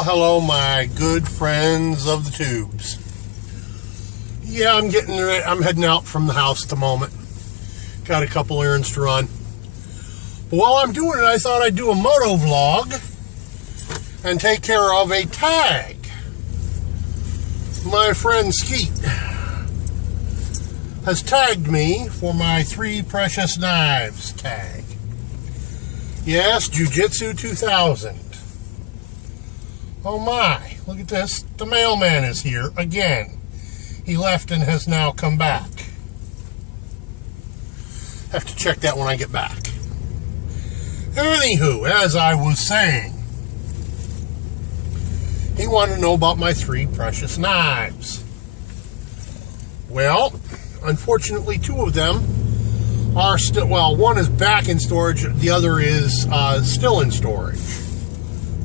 Well, hello, my good friends of the tubes. Yeah, I'm heading out from the house at the moment. Got a couple errands to run. But while I'm doing it, I thought I'd do a moto vlog and take care of a tag. My friend Skeet has tagged me for my 3 Precious Knives tag. Yes, Jiu-Jitsu 2000. Oh my, look at this. The mailman is here again. He left and has now come back. Have to check that when I get back. Anywho, as I was saying, he wanted to know about my 3 Precious Knives. Well, unfortunately, 2 of them are still, well, one is back in storage, the other is still in storage.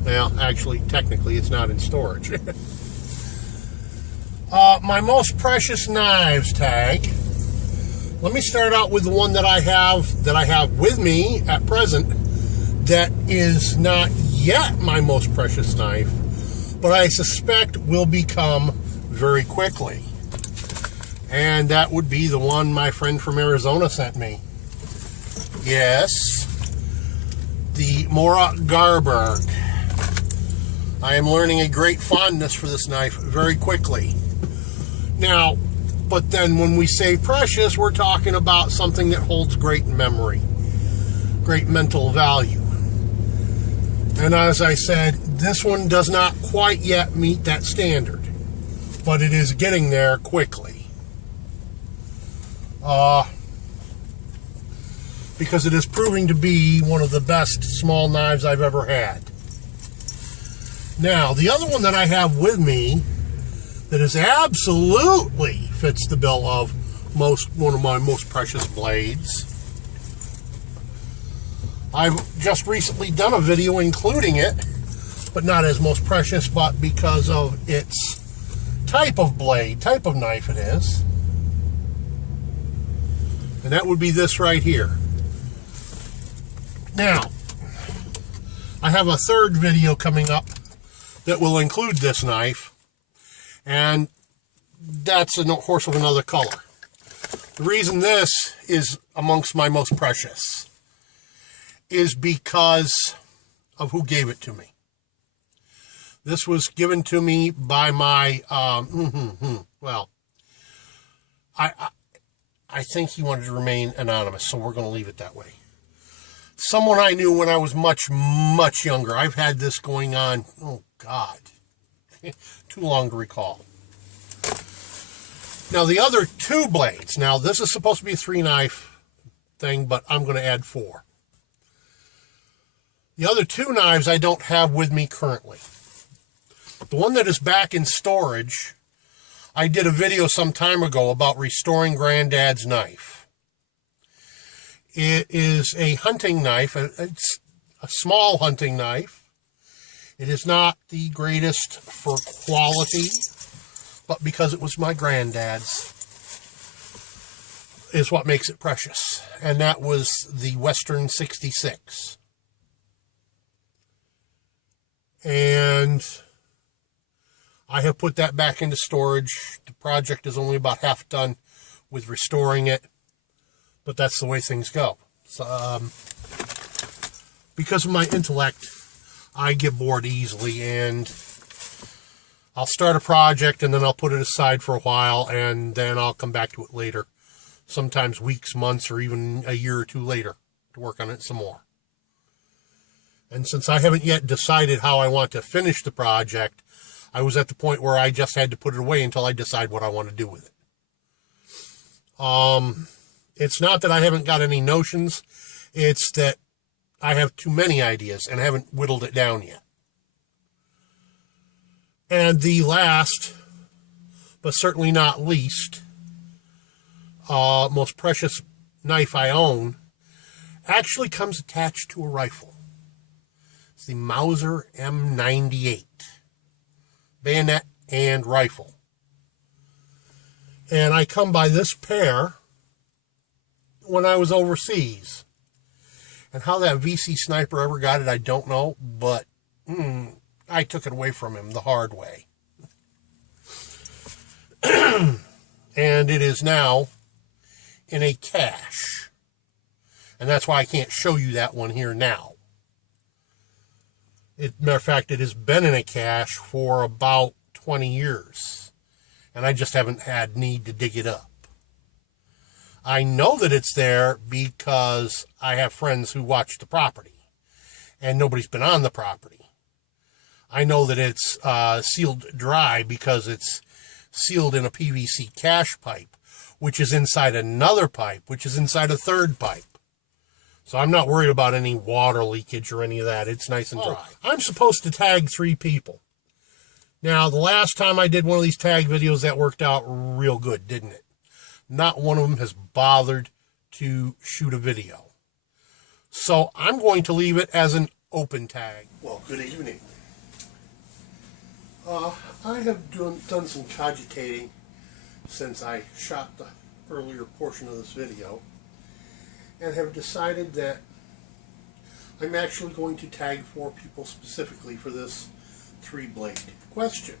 Well, actually, technically, it's not in storage. My most precious knives tag. Let me start out with the one that I have with me at present that is not yet my most precious knife, but I suspect will become very quickly. And that would be the one my friend from Arizona sent me. Yes, the Mora Garberg. I am learning a great fondness for this knife very quickly. Now, but then when we say precious, we're talking about something that holds great memory, great mental value. And as I said, this one does not quite yet meet that standard, but it is getting there quickly. Because it is proving to be one of the best small knives I've ever had. Now, the other one that I have with me that is absolutely fits the bill of one of my most precious blades. I've just recently done a video including it, but not as most precious, but because of its type of blade, type of knife it is. And that would be this right here. Now, I have a third video coming up that will include this knife, and that's a horse of another color. The reason this is amongst my most precious is because of who gave it to me. This was given to me by my, well, I think he wanted to remain anonymous, so we're going to leave it that way. Someone I knew when I was much, much younger. I've had this going on, oh God, too long to recall. Now the other 2 blades, now this is supposed to be a 3 knife thing, but I'm going to add 4. The other 2 knives I don't have with me currently. The one that is back in storage, I did a video some time ago about restoring Granddad's knife. It is a hunting knife. It's a small hunting knife. It is not the greatest for quality, but because it was my granddad's, is what makes it precious. And that was the Western 66. And I have put that back into storage. The project is only about half done with restoring it, but that's the way things go. So, because of my intellect, I get bored easily, and I'll start a project and then I'll put it aside for a while, and then I'll come back to it later, sometimes weeks, months, or even a year or 2 later to work on it some more. And since I haven't yet decided how I want to finish the project, I was at the point where I just had to put it away until I decide what I want to do with it. It's not that I haven't got any notions, it's that I have too many ideas and haven't whittled it down yet. And the last, but certainly not least, most precious knife I own actually comes attached to a rifle. It's the Mauser M98, bayonet and rifle. And I come by this pair when I was overseas. And how that VC sniper ever got it, I don't know, but I took it away from him the hard way. And it is now in a cache. And that's why I can't show you that one here now. Matter of fact, it has been in a cache for about 20 years. And I just haven't had need to dig it up. I know that it's there because I have friends who watch the property. And nobody's been on the property. I know that it's sealed dry because it's sealed in a PVC cache pipe, which is inside another pipe, which is inside a third pipe. So I'm not worried about any water leakage or any of that. It's nice and dry. I'm supposed to tag 3 people. Now, the last time I did one of these tag videos, that worked out real good, didn't it? Not one of them has bothered to shoot a video. So I'm going to leave it as an open tag. Well, good evening. I have done some cogitating since I shot the earlier portion of this video, and have decided that I'm actually going to tag 4 people specifically for this 3-blade question.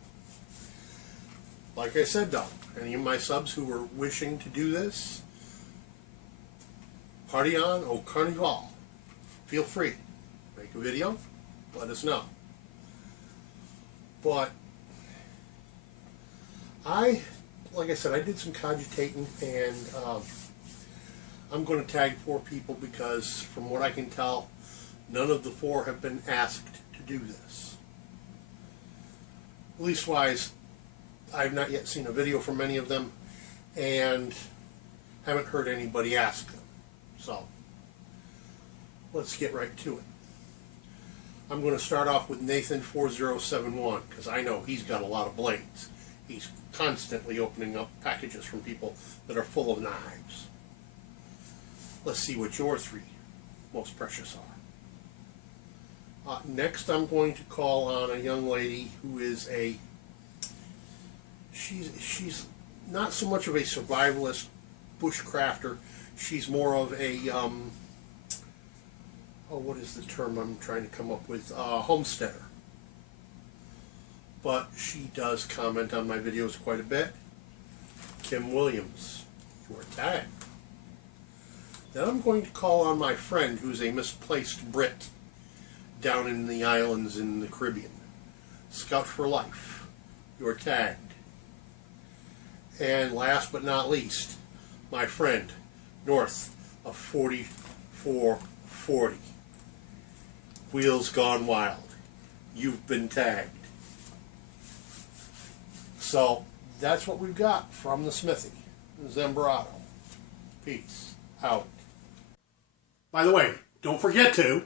Like I said though, any of my subs who are wishing to do this, party on, au carnival. Feel free. Make a video, let us know. But like I said, I did some cogitating, and I'm going to tag 4 people because, from what I can tell, none of the 4 have been asked to do this. Leastwise, I've not yet seen a video from any of them, and haven't heard anybody ask them. So, let's get right to it. I'm going to start off with Nathan4071, because I know he's got a lot of blades. He's constantly opening up packages from people that are full of knives. Let's see what your 3 most precious are. Next, I'm going to call on a young lady who is she's not so much of a survivalist bushcrafter. She's more of a what is the term I'm trying to come up with? Homesteader. But she does comment on my videos quite a bit. Kim Williams, your tag. Then I'm going to call on my friend who's a misplaced Brit down in the islands in the Caribbean. Scoutforlife, you're tagged. And last but not least, my friend north of 4440. Wheels Gone Wild. You've been tagged. So, that's what we've got from the smithy. Zembrado. Peace out. By the way, don't forget to